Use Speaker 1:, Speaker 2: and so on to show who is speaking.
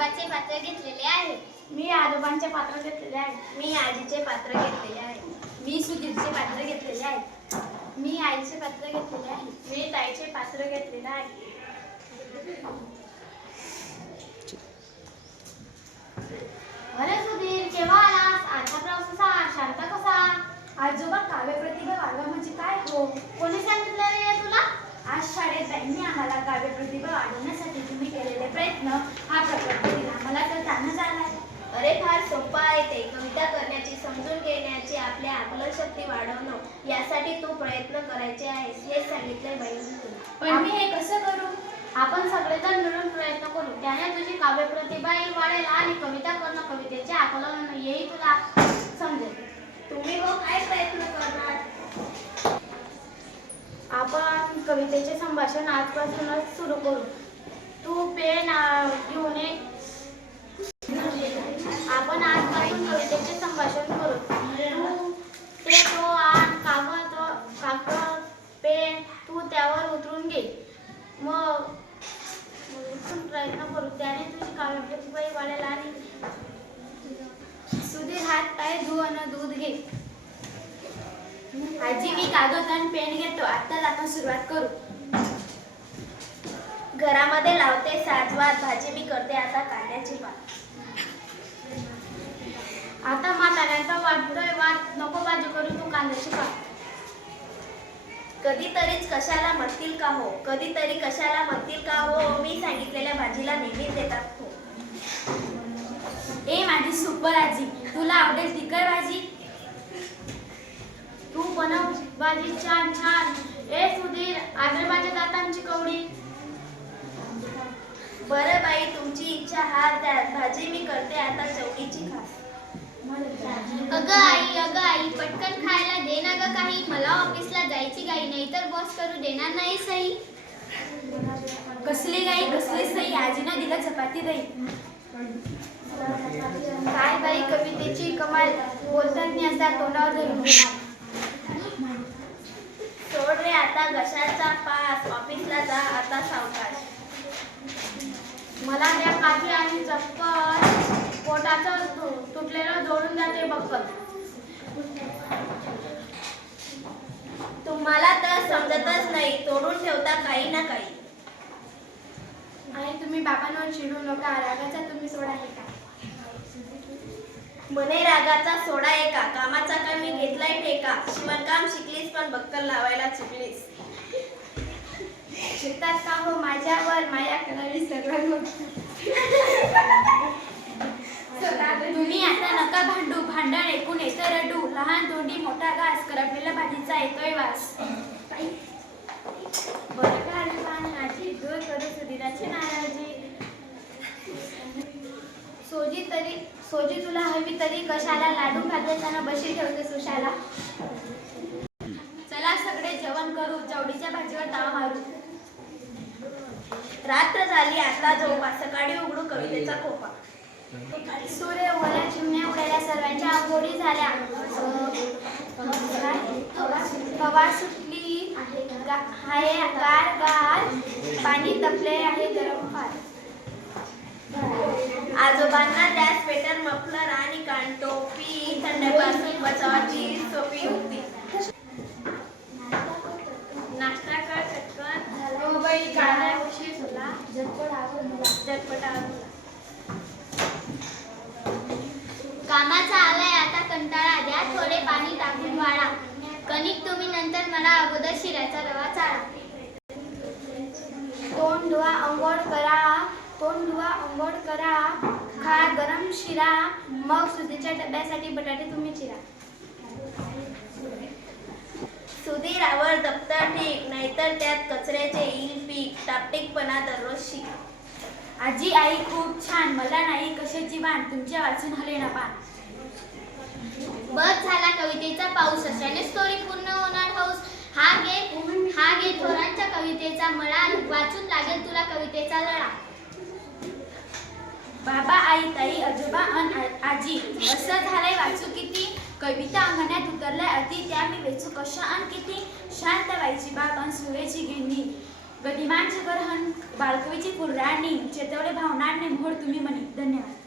Speaker 1: बाबाचे पात्र घेतलेले आहे.
Speaker 2: मी आजोबांचे पात्र घेतलेले आहे.
Speaker 1: मी आजीचे पात्र घेतलेले आहे.
Speaker 2: मी सुधीरचे पात्र घेतलेले आहे. मी आईचे पात्र घेतलेले आहे. मी ताईचे पात्र घेतलेले आहे.
Speaker 1: अरे सुधीर केव्हा आलास? आजचा प्रवास कसा शांत कसा?
Speaker 2: आजोबा काव्य प्रतिभा वाढवा म्हणजे काय हो?
Speaker 1: कोणी सांगितलं रे तुला?
Speaker 2: आज शाळेत त्यांनी आम्हाला काव्य प्रतिभा वाढवण्यासाठी तुम्ही केलेले प्रयत्न हा प्रकल्प दिला मला तर ताणच आला
Speaker 1: अरे फार सोपं आहे ते. कविता करण्याची समजून घेण्याची आपल्या आकलन शक्ती वाढवणं यासाठी तू प्रयत्न करायचे आहेस हे सांगितले बहिणी
Speaker 2: पण मी हे कसं करू?
Speaker 1: आपण सगळेजण मिळून प्रयत्न करू. त्याने तुझी काव्य प्रतिभाही वाढेल आणि कविता करणं कवितेचे आकलन येही तुला. समजेल.
Speaker 2: तुम्ही हो काय प्रयत्न करणार? आपण कवितेचे संभाषण आजपासूनच सुरू करू. तू पेन घेऊन तुझी काव्य आणि सुधीर हात पाय धु आणि दूध घे. आजी मी कागद आणि पेन घेतो आत्ताच आपण सुरुवात करू.
Speaker 1: घरामध्ये लावते साजवात भाजी मी करते आता कांद्याची पात
Speaker 2: आता म्हाताऱ्यांचा वाटतोय वाट नको बाजू करू तू कांद्याची पात
Speaker 1: कधीतरीच कशाला म्हणतील का हो? कधीतरी कशाला म्हणतील का हो? मी सांगितलेल्या भाजीला नेहमीच देतात हो
Speaker 2: आजी तुला आवडेल तिखट भाजी? तू बनव भाजी छान छान. ए सुधीर आजोबाच्या दातांची कवडी.
Speaker 1: बरं बाई तुमची इच्छा हार द्या. भाजी मी करते आता चवळीची खास अगं आई अगं आई पटकन खायला दे ना ग काही. मला ऑफिसला जायची काही नाही तर बॉस करू देणार नाही सही.
Speaker 2: कसली गाई कसली सई आजीनं दिलं चपाती दही. काय बाई कवितेची कमाल बोलताना असा तोंडावर धरून
Speaker 1: सोड रे आता घशाचा पास ऑफिसला जा आता सावकाश.
Speaker 2: मला त्या काठी आणि चप्पल पोटाचं तुटलेलं जोडून द्या ते बक्कल.
Speaker 1: तुम्हाला तर समजतच नाही तोडून ठेवता काही ना काही.
Speaker 2: आणि तुम्ही बाबांवर चिडू नका रागाचा तुम्ही सोडा हे का
Speaker 1: मने रागाचा सोडा एका कामाचा का मी घेतलाय ठेका? शिवणकाम शिकलीस पण बक्कल लावायला चुकलीस.
Speaker 2: शिकतात का हो? माझ्यावर माया करावी सगळं तुम्ही आता नका भांडू. भांडण ऐकून येतं रडू. लहान तोंडी मोठा घास करपलेल्या भाजीचा येतोय वास बरं का आली पाण्याची करू सुधीराची नाराजी. सोजी तरी सोजी तुला हवी तरी कशाला लाडू खाल्ल्याच्यानं बशी ठेवते सुशाला. चला सगळे जेवण करू. चवडीच्या भाजीवर ताव मारू.
Speaker 1: रात्र झाली आता झोपा सकाळी उघडू कवितेचा खोपा
Speaker 2: सूर्य ओल्या चिमण्या उडाल्या. सर्वांच्या आंघोळी झाल्या. हवा सुटली. आहे गार गार. पाणी तपले आहे गरम फार.
Speaker 1: आजोबांना द्या स्वेटर मफलर आणि कानटोपी. थंडीपासून बचावाची सोपी होती नाश्ता कर चटकन.
Speaker 2: हो बाई उशीर झटपट आवड
Speaker 1: झटपट
Speaker 3: कामाचा द्या थोडे पाणी टाकून वाळा. कणिक तुम्ही नंतर मला अगोदर शिऱ्याचा रवा चाळा.
Speaker 2: तोंड धुवा अंघोळ करा. तोंड धुवा अंघोळ करा. खा गरम शिरा. मग सुधीच्या डब्यासाठी बटाटे तुम्ही चिरा.
Speaker 1: सुधीरावर दप्तर ठीक नाहीतर त्यात कचऱ्याचे येईल पीक टापटीकपणा दररोज शिक.
Speaker 2: आजी आई खूप छान. मला नाही कशाची वाण तुमच्या वाचून हले ना पान
Speaker 3: बस झाला कवितेचा पाऊस अशाने स्टोरी पूर्ण होणार हौस हा घे हा घे थोरांच्या कवितेचा मळा वाचून लागेल तुला कवितेचा लळा.
Speaker 2: बाबा आई ताई आजोबा अन आजी असं झालंय वाचू किती? कविता अंगणात उतरल्या अति त्या मी वेचू कशा? अन किती? शांत व्हायची बाग अन सुरेची गिरणी.
Speaker 4: गतिमानचे बरहन बाळकवीची फुलराणी चेतवले भावनाडणे मोहर तुम्ही म्हणे. धन्यवाद.